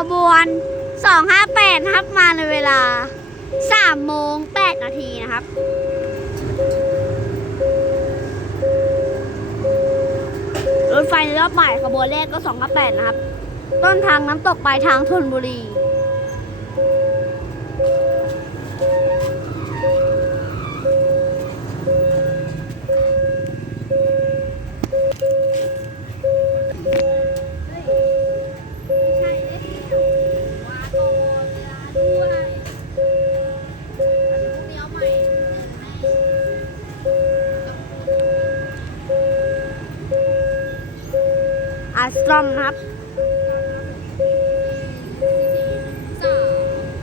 ขบวน 258นะครับ มาในเวลา3โมง8นาทีนะครับรถไฟในรอบใหม่ขบวนแรกก็ 258 นะครับ ต้นทางน้ำตกปลายทางธนบุรี อาสตรอมนะครับ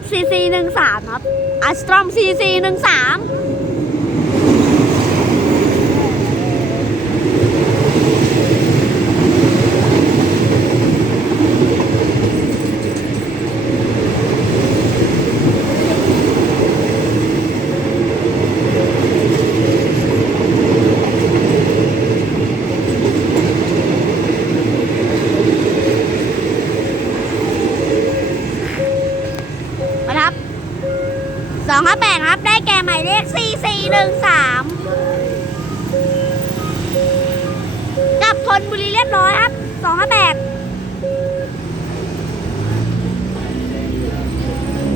CC หนึ่งสามครับอาสตรอม CC หนึ่งสาม นะครับ สองห้าแปดครับได้แก่หมายเลขสี่สี่หนึ่งสามกับทนบุรีเรียบร้อยครับสองห้าแปด